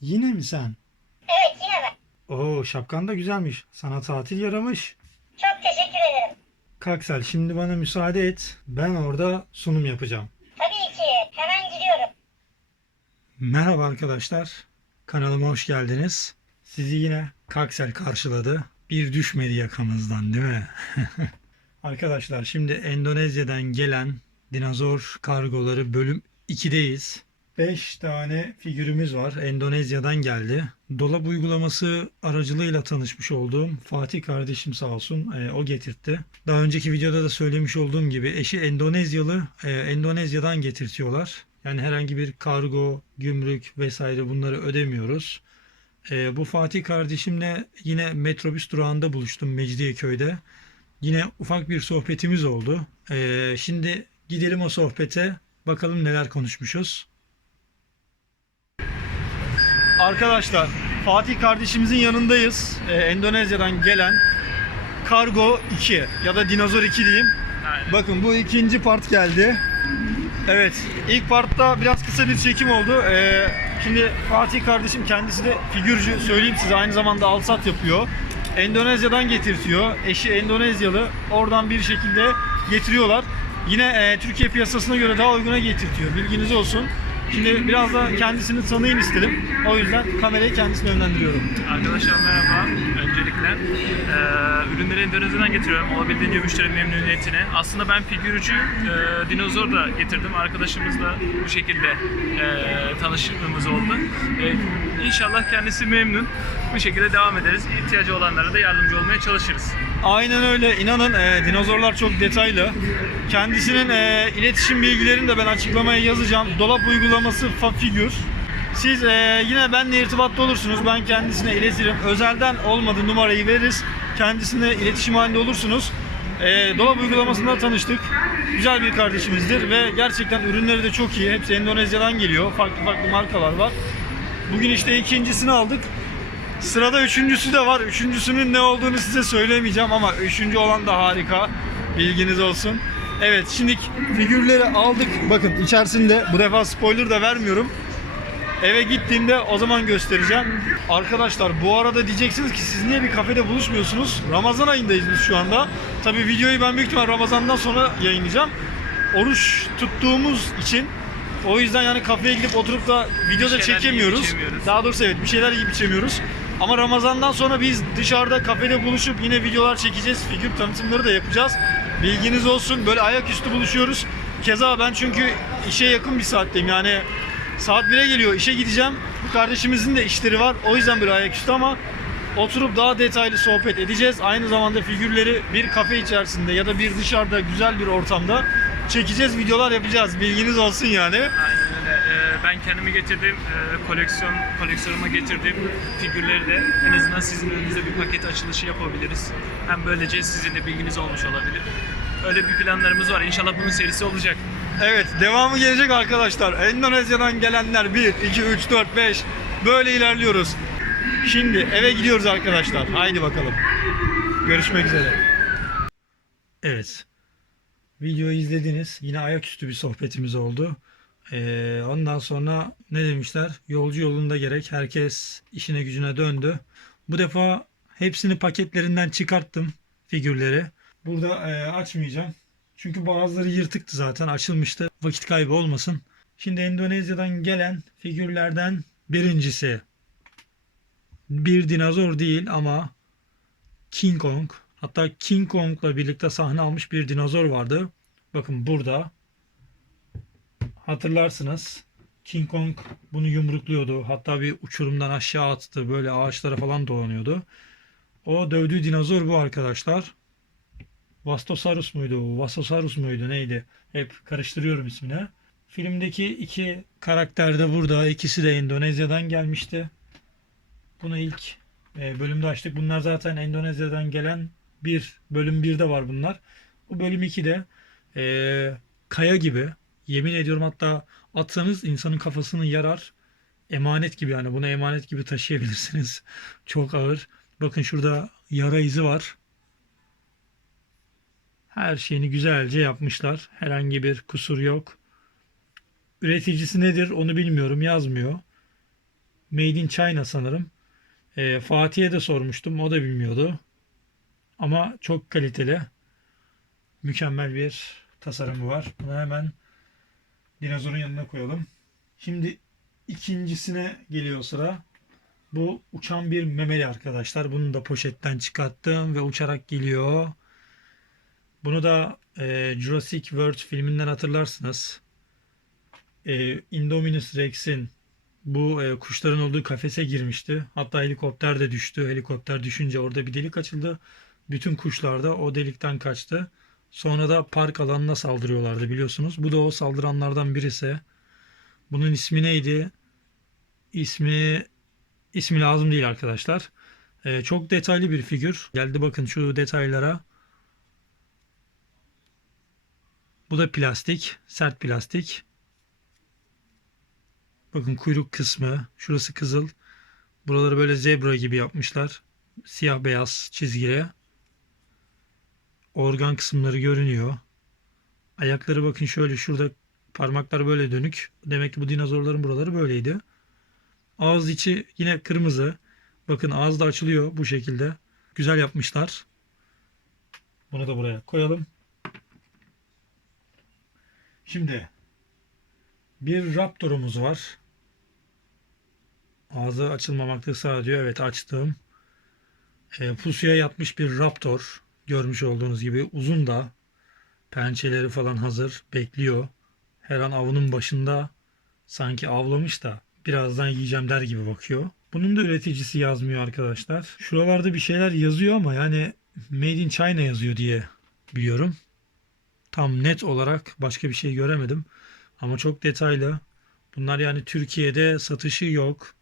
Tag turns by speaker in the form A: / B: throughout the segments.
A: Yine mi sen?
B: Evet yine ben.
A: Oo şapkan da güzelmiş. Sana tatil yaramış.
B: Çok teşekkür ederim.
A: Kaksel şimdi bana müsaade et. Ben orada sunum yapacağım.
B: Tabii ki. Hemen gidiyorum.
A: Merhaba arkadaşlar. Kanalıma hoş geldiniz. Sizi yine Kaksel karşıladı. Bir düşmedi yakamızdan değil mi? arkadaşlar şimdi Endonezya'dan gelen dinozor kargoları bölüm 2'deyiz. 5 tane figürümüz var. Endonezya'dan geldi. Dolap uygulaması aracılığıyla tanışmış olduğum Fatih kardeşim sağ olsun e, o getirtti. Daha önceki videoda da söylemiş olduğum gibi eşi Endonezyalı e, Endonezya'dan getirtiyorlar. Yani herhangi bir kargo, gümrük vesaire bunları ödemiyoruz. E, bu Fatih kardeşimle yine metrobüs durağında buluştum Mecidiyeköy'de. Yine ufak bir sohbetimiz oldu. E, şimdi gidelim o sohbete. Bakalım neler konuşmuşuz. Arkadaşlar Fatih kardeşimizin yanındayız. Ee, Endonezya'dan gelen Kargo 2 ya da Dinozor 2 diyeyim. Bakın bu ikinci part geldi. Evet ilk partta biraz kısa bir çekim oldu. Ee, şimdi Fatih kardeşim kendisi de figürcü söyleyeyim size aynı zamanda alsat yapıyor. Endonezya'dan getirtiyor. Eşi Endonezyalı. Oradan bir şekilde getiriyorlar. Yine e, Türkiye piyasasına göre daha uyguna getirtiyor. Bilginiz olsun. Şimdi biraz da kendisini tanıyın istedim. O yüzden kamerayı kendisine yönlendiriyorum.
C: Arkadaşlar merhaba. Öncelikle eee ürünleri Endonezya'dan getiriyorum. Olabildiğince müşteri memnuniyetine. Aslında ben figürcü eee, dinozor da getirdim. Arkadaşımızla bu şekilde eee tanışıklığımız oldu. Eee inşallah kendisi memnun. Bu şekilde devam ederiz. İhtiyacı olanlara da yardımcı olmaya çalışırız.
A: Aynen öyle. İnanın e, dinozorlar çok detaylı. Kendisinin e, iletişim bilgilerini de ben açıklamaya yazacağım. Dolap uygulaması Fafigür. Siz e, yine benimle irtibatta olursunuz. Ben kendisine iletirim. Özelden olmadı numarayı veririz. Kendisine iletişim halinde olursunuz. E, dolap uygulamasında tanıştık. Güzel bir kardeşimizdir ve gerçekten ürünleri de çok iyi. Hepsi Endonezya'dan geliyor. Farklı farklı markalar var. Bugün işte ikincisini aldık. Sırada üçüncüsü de var. Üçüncüsünün ne olduğunu size söylemeyeceğim ama üçüncü olan da harika. Bilginiz olsun. Evet şimdi figürleri aldık. Bakın içerisinde bu defa spoiler da vermiyorum. Eve gittiğimde o zaman göstereceğim. Arkadaşlar bu arada diyeceksiniz ki siz niye bir kafede buluşmuyorsunuz? Ramazan ayındayız biz şu anda. Tabi videoyu ben büyük ihtimal Ramazan'dan sonra yayınlayacağım. Oruç tuttuğumuz için o yüzden yani kafeye gidip oturup da
C: şeyler yiyip
A: çekemiyoruz. Daha doğrusu evet bir şeyler yiyip içemiyoruz. Ama Ramazan'dan sonra biz dışarıda kafede buluşup yine videolar çekeceğiz. Figür tanıtımları da yapacağız. Bilginiz olsun. Böyle ayaküstü buluşuyoruz. Keza ben çünkü işe yakın bir saatteyim. Yani saat 1'e geliyor. işe gideceğim. Bu kardeşimizin de işleri var. O yüzden böyle ayaküstü ama oturup daha detaylı sohbet edeceğiz. Aynı zamanda figürleri bir kafe içerisinde ya da bir dışarıda güzel bir ortamda çekeceğiz. Videolar yapacağız. Bilginiz olsun yani.
C: Aynen öyle. Eee, ben kendimi getirdiğim eee, koleksiyon koleksiyonuma getirdiğim figürleri de en azından sizin önünüze bir paket açılışı yapabiliriz. Hem böylece sizin de bilginiz olmuş olabilir. Öyle bir planlarımız var. İnşallah bunun serisi olacak.
A: Evet devamı gelecek arkadaşlar. Endonezya'dan gelenler 1, 2, 3, 4, 5 böyle ilerliyoruz. Şimdi eve gidiyoruz arkadaşlar. Haydi bakalım. Görüşmek üzere. Evet. Videoyu izlediniz. Yine ayaküstü bir sohbetimiz oldu. Ee, ondan sonra ne demişler? Yolcu yolunda gerek. Herkes işine gücüne döndü. Bu defa hepsini paketlerinden çıkarttım figürleri. Burada e, açmayacağım. Çünkü bazıları yırtıktı zaten açılmıştı. Vakit kaybı olmasın. Şimdi Endonezya'dan gelen figürlerden birincisi bir dinozor değil ama King Kong. Hatta King Kong'la birlikte sahne almış bir dinozor vardı. Bakın burada. Hatırlarsınız. King Kong bunu yumrukluyordu. Hatta bir uçurumdan aşağı attı. Böyle ağaçlara falan dolanıyordu. O dövdüğü dinozor bu arkadaşlar. Vastosaurus muydu? Vastosaurus muydu? Neydi? Hep karıştırıyorum ismini. Filmdeki iki karakter de burada. İkisi de Endonezya'dan gelmişti. Bunu ilk e, bölümde açtık. Bunlar zaten Endonezya'dan gelen bir bölüm 1'de var bunlar. Bu bölüm 2'de e, kaya gibi yemin ediyorum hatta atsanız insanın kafasını yarar. Emanet gibi yani bunu emanet gibi taşıyabilirsiniz. Çok ağır. Bakın şurada yara izi var. Her şeyini güzelce yapmışlar. Herhangi bir kusur yok. Üreticisi nedir onu bilmiyorum yazmıyor. Made in China sanırım. Ee, Fatih'e de sormuştum. O da bilmiyordu. Ama çok kaliteli. Mükemmel bir tasarımı var. Bunu hemen dinozorun yanına koyalım. Şimdi ikincisine geliyor sıra. Bu uçan bir memeli arkadaşlar. Bunu da poşetten çıkarttım ve uçarak geliyor. Bunu da e, Jurassic World filminden hatırlarsınız. E, Indominus Rex'in bu e, kuşların olduğu kafese girmişti. Hatta helikopter de düştü. Helikopter düşünce orada bir delik açıldı. Bütün kuşlar da o delikten kaçtı. Sonra da park alanına saldırıyorlardı biliyorsunuz. Bu da o saldıranlardan birisi. Bunun ismi neydi? İsmi ismi lazım değil arkadaşlar. Ee, çok detaylı bir figür. Geldi bakın şu detaylara. Bu da plastik, sert plastik. Bakın kuyruk kısmı, şurası kızıl. Buraları böyle zebra gibi yapmışlar. Siyah beyaz çizgili. Organ kısımları görünüyor. Ayakları bakın şöyle şurada parmaklar böyle dönük. Demek ki bu dinozorların buraları böyleydi. Ağız içi yine kırmızı. Bakın ağız da açılıyor bu şekilde. Güzel yapmışlar. Bunu da buraya koyalım. Şimdi bir raptorumuz var. Ağzı açılmamakta ısrar ediyor. Evet açtım. E, pusuya yatmış bir raptor. Görmüş olduğunuz gibi uzun da pençeleri falan hazır bekliyor. Her an avının başında sanki avlamış da birazdan yiyeceğim der gibi bakıyor. Bunun da üreticisi yazmıyor arkadaşlar. Şuralarda bir şeyler yazıyor ama yani Made in China yazıyor diye biliyorum. Tam net olarak başka bir şey göremedim. Ama çok detaylı. Bunlar yani Türkiye'de satışı yok.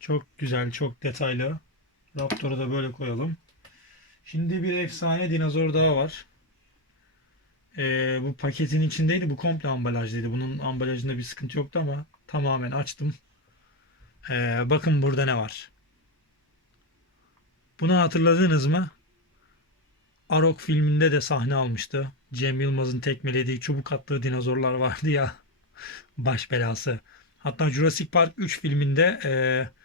A: Çok güzel, çok detaylı. Raptor'u da böyle koyalım. Şimdi bir efsane dinozor daha var. Ee, bu paketin içindeydi. Bu komple ambalajlıydı. Bunun ambalajında bir sıkıntı yoktu ama tamamen açtım. Ee, bakın burada ne var. Bunu hatırladınız mı? Arok filminde de sahne almıştı. Cem Yılmaz'ın tekmelediği çubuk attığı dinozorlar vardı ya. Baş belası. Hatta Jurassic Park 3 filminde e,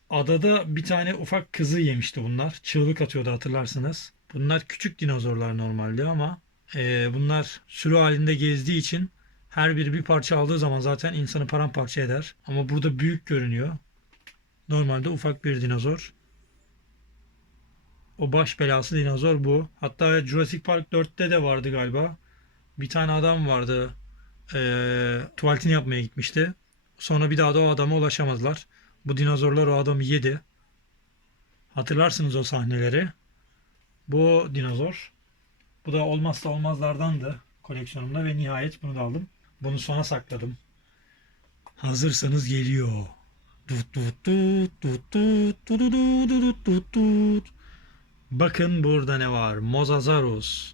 A: adada bir tane ufak kızı yemişti bunlar. Çığlık atıyordu hatırlarsınız. Bunlar küçük dinozorlar normalde ama e, bunlar sürü halinde gezdiği için her biri bir parça aldığı zaman zaten insanı paramparça eder. Ama burada büyük görünüyor. Normalde ufak bir dinozor. O baş belası dinozor bu. Hatta Jurassic Park 4'te de vardı galiba. Bir tane adam vardı. Eee tuvaletini yapmaya gitmişti. Sonra bir daha da o adama ulaşamadılar. Bu dinozorlar o adamı yedi. Hatırlarsınız o sahneleri. Bu dinozor. Bu da olmazsa olmazlardandı koleksiyonumda ve nihayet bunu da aldım. Bunu sona sakladım. Hazırsanız geliyor. Tut tut tut tut tut tut tut tut tut. Bakın burada ne var? Mosasaurus.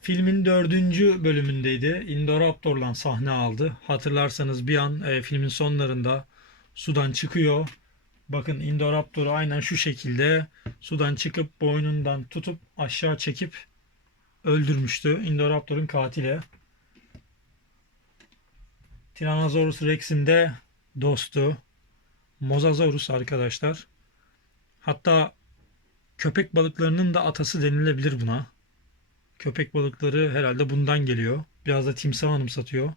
A: Filmin dördüncü bölümündeydi. Indoraptor'la sahne aldı. Hatırlarsanız bir an e, filmin sonlarında sudan çıkıyor. Bakın Indoraptor'u aynen şu şekilde sudan çıkıp boynundan tutup aşağı çekip öldürmüştü. Indoraptor'un katili. Tyrannosaurus Rex'in de dostu. Mosasaurus arkadaşlar. Hatta köpek balıklarının da atası denilebilir buna. Köpek balıkları herhalde bundan geliyor. Biraz da timsah anımsatıyor.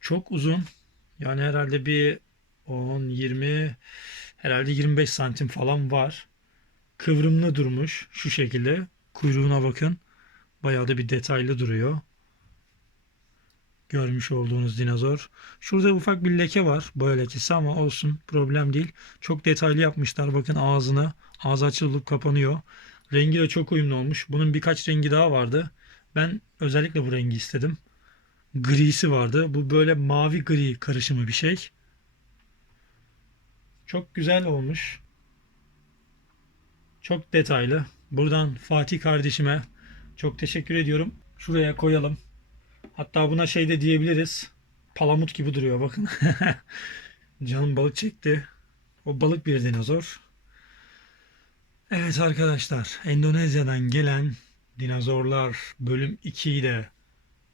A: Çok uzun. Yani herhalde bir 10, 20, herhalde 25 santim falan var. Kıvrımlı durmuş şu şekilde. Kuyruğuna bakın. Bayağı da bir detaylı duruyor. Görmüş olduğunuz dinozor. Şurada ufak bir leke var. Boya lekesi ama olsun problem değil. Çok detaylı yapmışlar. Bakın ağzını. Ağzı açılıp kapanıyor. Rengi de çok uyumlu olmuş. Bunun birkaç rengi daha vardı. Ben özellikle bu rengi istedim. Grisi vardı. Bu böyle mavi gri karışımı bir şey. Çok güzel olmuş. Çok detaylı. Buradan Fatih kardeşime çok teşekkür ediyorum. Şuraya koyalım. Hatta buna şey de diyebiliriz. Palamut gibi duruyor bakın. Canım balık çekti. O balık bir dinozor. Evet arkadaşlar, Endonezya'dan gelen dinozorlar bölüm 2'yi de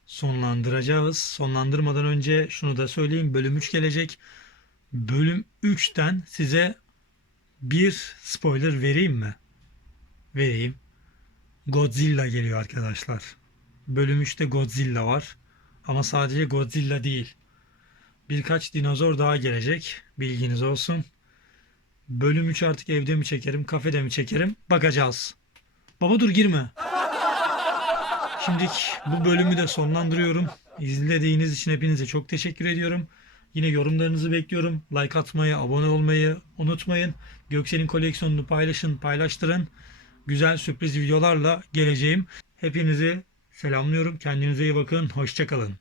A: sonlandıracağız. Sonlandırmadan önce şunu da söyleyeyim. Bölüm 3 gelecek. Bölüm 3'ten size bir spoiler vereyim mi? Vereyim. Godzilla geliyor arkadaşlar. Bölüm 3'te Godzilla var. Ama sadece Godzilla değil. Birkaç dinozor daha gelecek. Bilginiz olsun. Bölüm 3 artık evde mi çekerim, kafede mi çekerim? Bakacağız. Baba dur girme. Şimdilik bu bölümü de sonlandırıyorum. İzlediğiniz için hepinize çok teşekkür ediyorum. Yine yorumlarınızı bekliyorum. Like atmayı, abone olmayı unutmayın. Göksel'in koleksiyonunu paylaşın, paylaştırın. Güzel sürpriz videolarla geleceğim. Hepinizi Selamlıyorum. Kendinize iyi bakın. Hoşçakalın.